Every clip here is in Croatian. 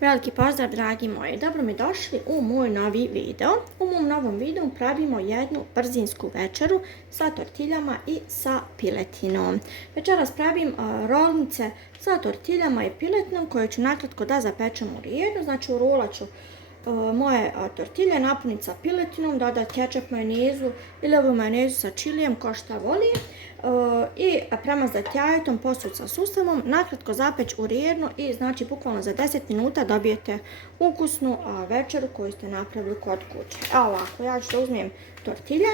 Veliki pozdrav dragi moji, dobro mi došli u moj novi video. U mom novom videu pravimo jednu brzinsku večeru sa tortiljama i sa piletinom. Večeras pravim rolnice sa tortiljama i piletinom koje ću nakratko da zapečem u rijedu. Znači urolat ću moje tortilje, napuniti sa piletinom, dodati kečap, majonezu ili ovu majonezu sa čilijem, ko šta voli, i premazati jajetom, posuti sa sustavom, nakratko zapeć u rijednu i znači bukvalno za 10 minuta dobijete ukusnu večeru koju ste napravili kod kuće. Evo ovako, ja ću da uzmem tortilje,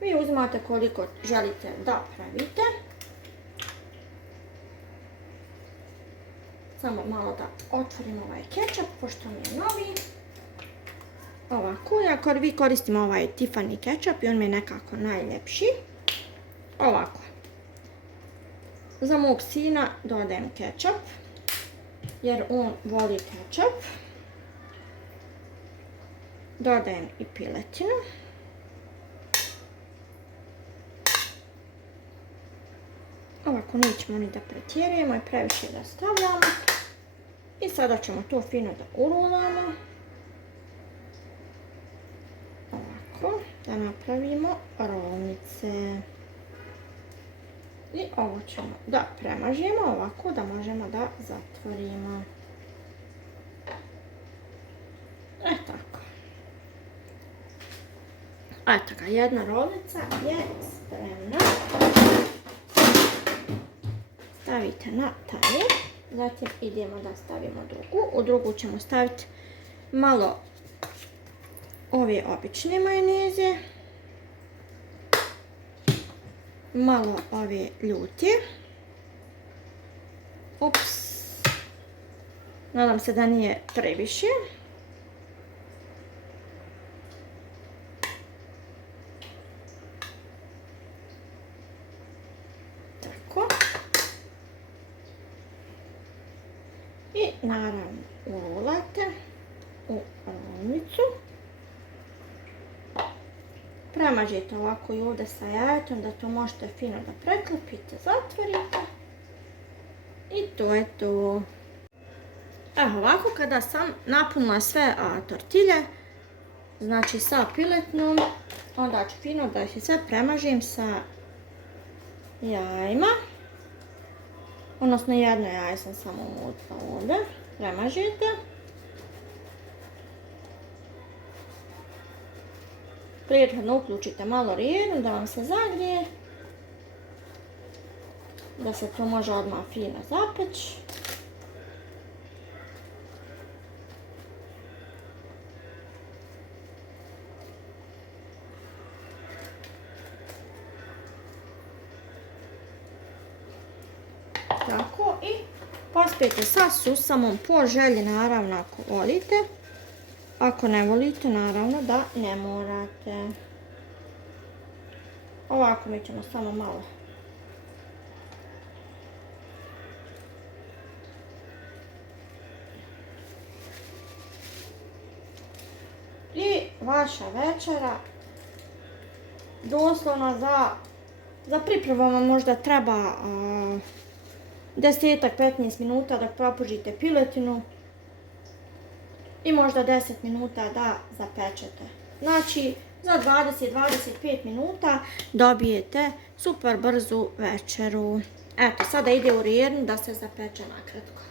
vi uzimate koliko želite da pravite. Samo malo da otvorim ovaj kečap, pošto mi je novi. Ovako, ja vi koristim ovaj Tiffany kečap i on mi je nekako najljepši. Ovako. Za mog sina dodajem kečap, jer on voli kečap. Dodajem i piletinu. Ovako nećemo ni da pretjerujemo i previše da stavljamo. I sada ćemo to fino da urolamo. Ovako, da napravimo rolnice. I ovo ćemo da premažimo ovako da možemo da zatvorimo. Tako. Eto ga, jedna rolnica je spremna. Stavite na tanjir, zatim idemo da stavimo drugu. U drugu ćemo staviti malo ove obične majoneze, malo ove ljute. Ups, nadam se da nije previše. Tako. I naravno urolate u rolnicu. Premažite ovako i ovdje sa jajetom da to možete fino da preklopite, zatvorite. I to je to. Evo ovako, kada sam napunila sve tortilje, znači sa piletnom, onda ću fino da ih sve premažim sa jajima. Odnosno jedno jaje sam samo umutila ovdje. Premažite. Prethodno uključite malo rijedu da vam se zagrije. Da se to može odmah fino zapeći. Tako, i pospijete sa susamom po želji, naravno ako volite. Ako ne volite, naravno da ne morate. Ovako mi ćemo samo malo i vaša večera doslovno za pripremu vam možda treba 10-15 minuta da propužite piletinu i možda 10 minuta da zapečete. Znači, za 20-25 minuta dobijete super brzu večeru. Eto, sada ide u rijednu da se zapeče nakratko.